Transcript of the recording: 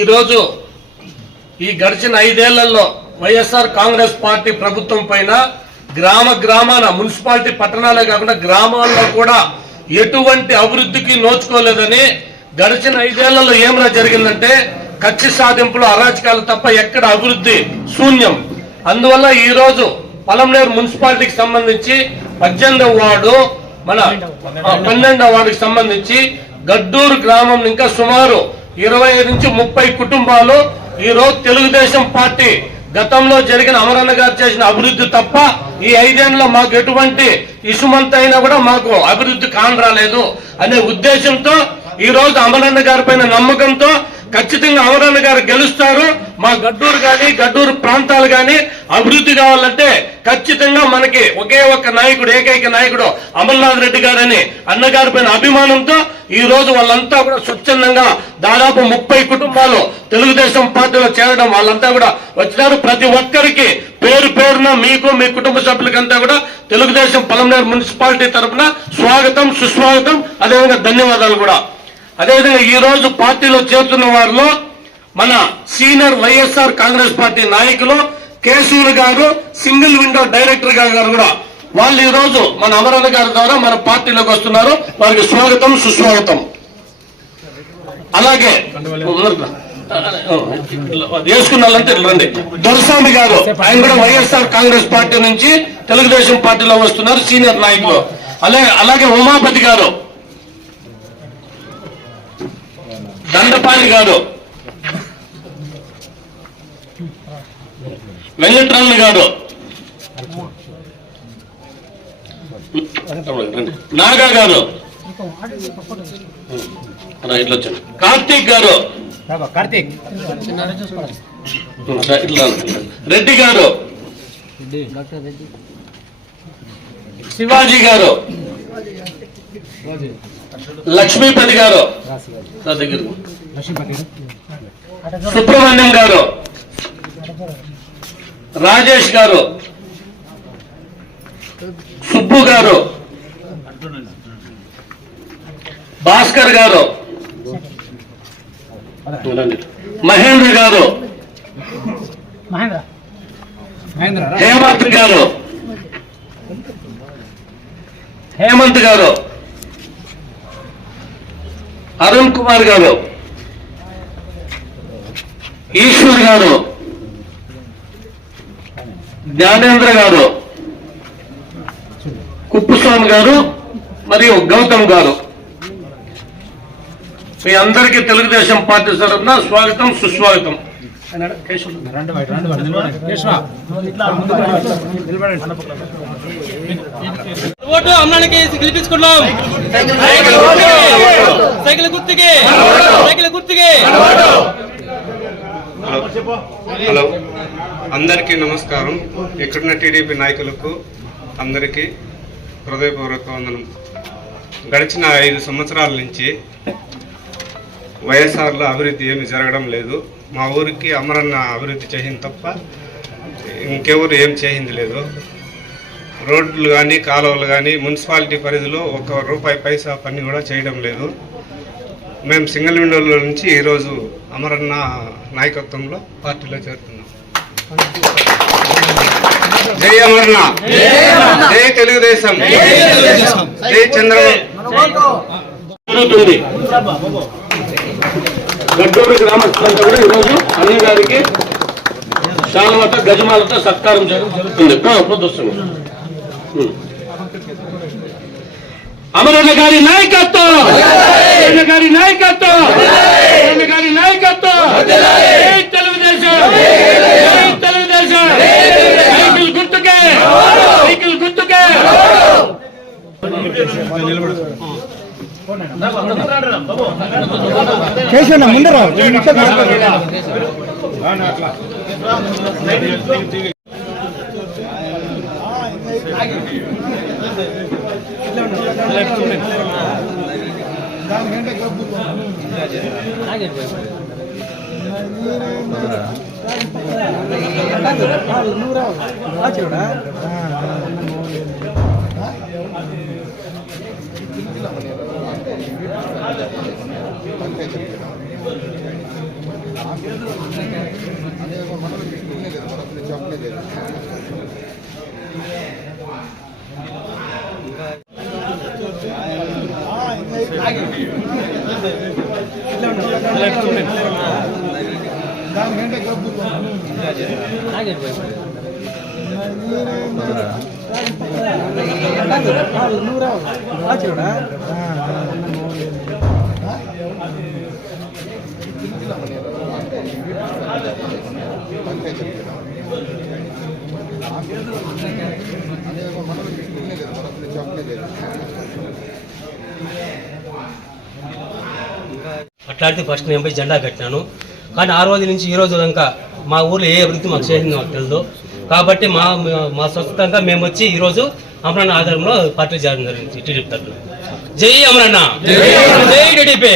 ఈరోజు ఈ గడిచిన 5 ఏళ్లలో వైఎస్ఆర్ కాంగ్రెస్ పార్టీ ప్రభుత్వం పైన గ్రామాన మున్సిపాలిటీ పట్టణాలే కాకుండా గ్రామాల్లో కూడా ఎటువంటి అభివృద్ధికి నోచుకోలేదని, గడిచిన 5 ఏళ్లలో ఏమైనా జరిగిందంటే కక్ష సాధింపులు, అరాచకాలు తప్ప ఎక్కడ అభివృద్ధి శూన్యం. అందువల్ల ఈ రోజు పలమనేరు మున్సిపాలిటీకి సంబంధించి 18వ వార్డు, మన 12వ వార్డుకి సంబంధించి గడ్డూరు గ్రామం ఇంకా సుమారు 25 నుంచి 30 కుటుంబాలు ఈ రోజు తెలుగుదేశం పార్టీ గతంలో జరిగిన అమరన్న గారు చేసిన అభివృద్ధి తప్ప ఈ 5 ఏళ్లలో మాకు ఎటువంటి ఇసుమంత అయినా కూడా మాకు అభివృద్ధి కానరాలేదు అనే ఉద్దేశంతో ఈ రోజు అమరన్న గారి పైన నమ్మకంతో ఖచ్చితంగా అమరన్న గారు గెలుస్తారు. మా గడ్డూరు కానీ గడ్డూరు ప్రాంతాలు కానీ అభివృద్ధి కావాలంటే ఖచ్చితంగా మనకి ఒకే ఒక్క నాయకుడు, ఏకైక నాయకుడు అమర్నాథ్ రెడ్డి గారని అన్నగారి పైన అభిమానంతో ఈ రోజు వాళ్ళంతా కూడా స్వచ్ఛందంగా దాదాపు 30 కుటుంబాలు తెలుగుదేశం పార్టీలో చేరడం, వాళ్ళంతా కూడా వచ్చినారు. ప్రతి ఒక్కరికి పేరు పేరున మీకు, మీ కుటుంబ సభ్యులకంతా కూడా తెలుగుదేశం పలమనేరు మున్సిపాలిటీ తరఫున స్వాగతం, సుస్వాగతం, అదేవిధంగా ధన్యవాదాలు కూడా. అదేవిధంగా ఈ రోజు పార్టీలో చేరుతున్న వారిలో మన సీనియర్ వైఎస్ఆర్ కాంగ్రెస్ పార్టీ నాయకులు కేశవులు గారు, సింగిల్ విండో డైరెక్టర్ గారు కూడా వాళ్ళు ఈ రోజు మన అమరన్న గారి ద్వారా మన పార్టీలోకి వస్తున్నారు. వారికి స్వాగతం, సుస్వాగతం. అలాగే వేసుకున్న వాళ్ళంటే రండి. దొరస్వామి గారు, ఆయన కూడా వైఎస్ఆర్ కాంగ్రెస్ పార్టీ నుంచి తెలుగుదేశం పార్టీలో వస్తున్నారు, సీనియర్ నాయకులు. అలాగే ఉమాపతి గారు, దండపాణి గారు, వెంకటరమణ గారు, నాగా గారు, కార్తీక్ గారు, రెడ్డి గారు, శివాజీ గారు, లక్ష్మీపతి గారు, సుబ్రహ్మణ్యం గారు, రాజేష్ గారు, సుబ్బు గారు, భాస్కర్ గారు, మహేంద్ర గారు, హేమంత్ గారు, అరుణ్ కుమార్ గారు, ఈశ్వర్ గారు, జ్ఞానేంద్ర గారు, కుప్పుస్వామి గారు మరియు గౌతమ్ గారు, మీ అందరికీ తెలుగుదేశం పార్టీ తరఫున స్వాగతం, సుస్వాగతం. ఓటు అమ్మానికి గెలిపించుకున్నాం. సైకిల్ గుర్తుకి, సైకిల్ గుర్తుకి. హలో, అందరికీ నమస్కారం. ఇక్కడున్న టీడీపీ నాయకులకు అందరికీ హృదయపూర్వక వందనం. గడిచిన 5 సంవత్సరాల నుంచి వైఎస్ఆర్లో అభివృద్ధి ఏమి జరగడం లేదు. మా ఊరికి అమరన్న అభివృద్ధి చేసింది తప్ప ఇంకెవరు ఏం చేసింది లేదు. రోడ్లు కానీ, కాలువలు కానీ మున్సిపాలిటీ పరిధిలో 1 రూపాయి పైసా పని కూడా చేయడం లేదు. మేము సింగిల్ విండోలో నుంచి ఈరోజు అమరన్న నాయకత్వంలో పార్టీలో చేరుతున్నాం. జై అమరన్న, జై తెలుగుదేశం, జై చంద్రబాబు. గడ్డూరు గ్రామస్తులంతా కూడా ఈరోజు అన్న గారికి శాలువాతో గజమాలతో సత్కారం చేయడం జరుగుతుంది. అమరన్న గారి నాయకత్వం, అమరన్న గారి నాయకత్వం, అమరన్న గారి నాయకత్వం. జై తెలుగుదేశం, జై తెలుగుదేశం. సైకిల్ గుర్తుకే, సైకిల్ గుర్తుకే. కేశవన్న ముందర అట్లాంటి ఫస్ట్ నేను పోయి జెండా కట్టినాను. కానీ ఆ రోజు నుంచి ఈ రోజు దాకా మా ఊర్లో ఏ అభివృద్ధి మాకు చేసింది మాకు తెలియదు. కాబట్టి మా స్వస్థంగా మేము వచ్చి ఈరోజు అమరన్న ఆధారంలో పార్టీ చేరడం జరిగింది టీడీపీ తరఫున. జై అమరన్న, జై టీడీపీ.